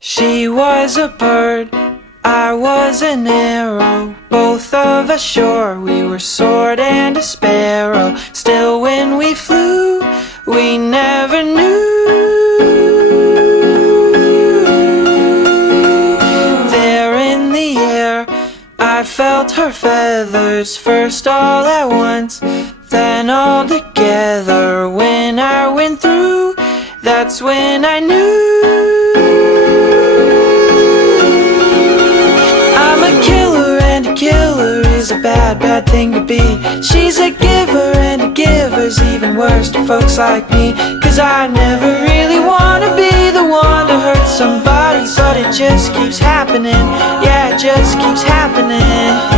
She was a bird, I was an arrow. Both of us sure we were sword and a sparrow. Still when we flew, we never knew. There in the air, I felt her feathers, first all at once, then all together. When I went through, that's when I knew. I'm a killer, and a killer is a bad, bad thing to be. She's a giver, and a giver's even worse to folks like me. Cause I never really wanna be the one to hurt somebody, but it just keeps happening. Yeah, it just keeps happening.